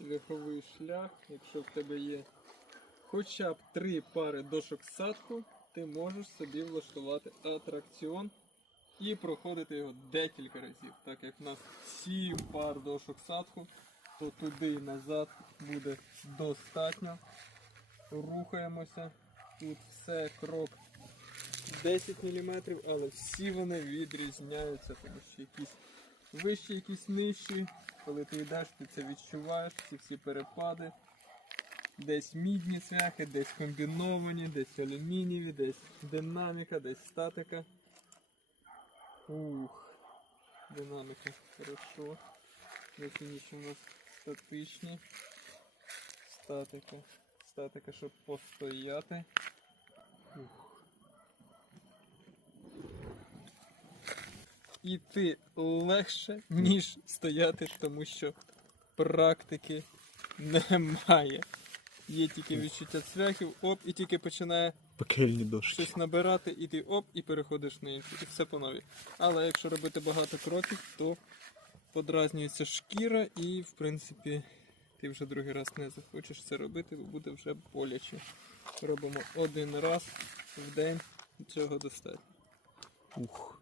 цвяховий шлях, якщо в тебе є хоча б три пари дошок садку, ти можеш собі влаштувати атракціон і проходити його декілька разів. Так як в нас сім пар дошок садку, то туди і назад буде достатньо. Рухаємося. Тут все крок 10 мм, але всі вони відрізняються, тому що якісь вищі, якісь нижчі. Коли ти йдеш, ти це відчуваєш, ці всі перепади. Десь мідні цвяхи, десь комбіновані, десь алюмінієві, десь динаміка, десь статика. Ух, динаміка, хорошо. Десь інші у нас статичні. Статика. Статика, щоб постояти. Іти легше, ніж стояти, тому що практики немає. Є тільки відчуття цвяхів, оп, і тільки починає Пекельні дошки. щось набирати, і ти оп, і переходиш на інше, і все по новій. Але якщо робити багато кроків, то подразнюється шкіра, і в принципі ти вже другий раз не захочеш це робити, бо буде вже боляче. Робимо один раз в день, цього достатньо. Ух.